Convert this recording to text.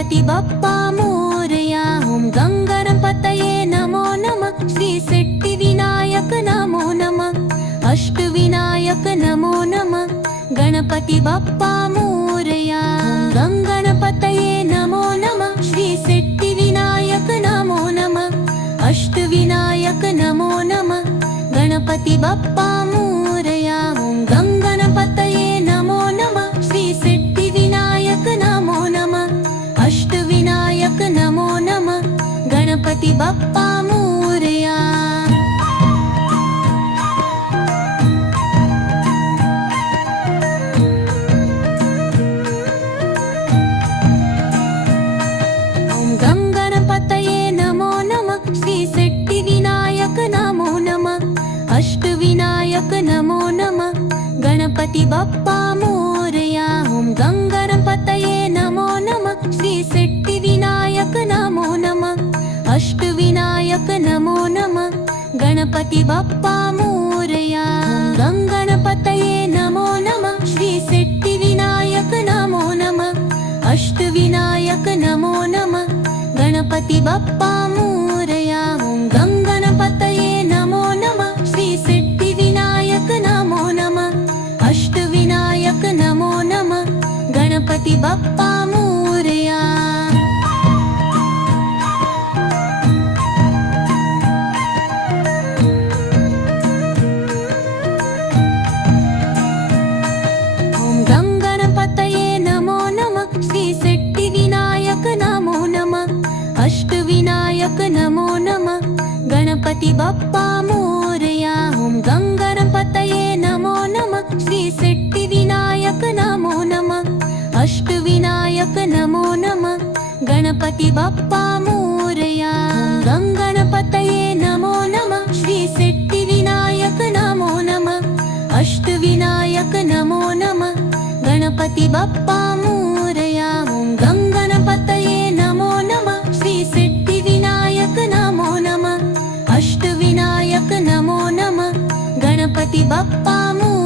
गणपति बप्पा मोरया। ओम गंगणपतये नमो नमः। श्री सिद्धिविनायक नमो नमः। अष्टविनायक नमो नमः। गणपति बप्पा मोरया। ओम गंगणपतये नमो नमः। श्री सिद्धिविनायक नमो नमः। अष्टविनायक नमो नमः। गणपति बप्पा मोरया। ओम गंगणपतये नमो नमः। श्री सिद्धिविनायक नमो नमः। अष्टविनायक नमो नमः। गणपति बप्पा मोरया। ओम गंगणपतये नमो नमः। श्री सिद्धिविनायक नमो नमः। अष्टविनायक नमो नमः। गणपति बप्पा मोरया। ओम गंगणपतये नमो नमः। श्री सिद्धिविनायक नमो नमः। अष्टविनायक नमो नमः। गणपति बप्पा मोरया। ओम गंगणपतये नमो नमः। श्री सिद्धिविनायक नमो नमः। अष्टविनायक नमो नमः। गणपति बप्पा मोरया। ओम गंगणपतये नमो नमः। श्री सिद्धिविनायक नमो नमः। अष्टविनायक नमो नमः। गणपति बप्पा मोरया। ओम गंगणपतये नमो नमः। श्री सिद्धिविनायक नमो नमः। अष्टविनायक नमो नमः। गणपति बप्पा मोरया। ओम गंगणपतये नमो नमः। श्री सिद्धिविनायक नमो नमः। अष्टविनायक नमो नमः। गणपति बप्पा मोरया। ओम गंगणपतये नमो नमः। श्री सिद्धिविनायक नमो नमः। अष्टविनायक नमो नमः। गणपति बप्पा मोरया। ओम गंगणपतये नमो नमः। श्री सिद्धिविनायक नमो नमः। अष्टविनायक नमो नमः। गणपति बप्पा मोरया।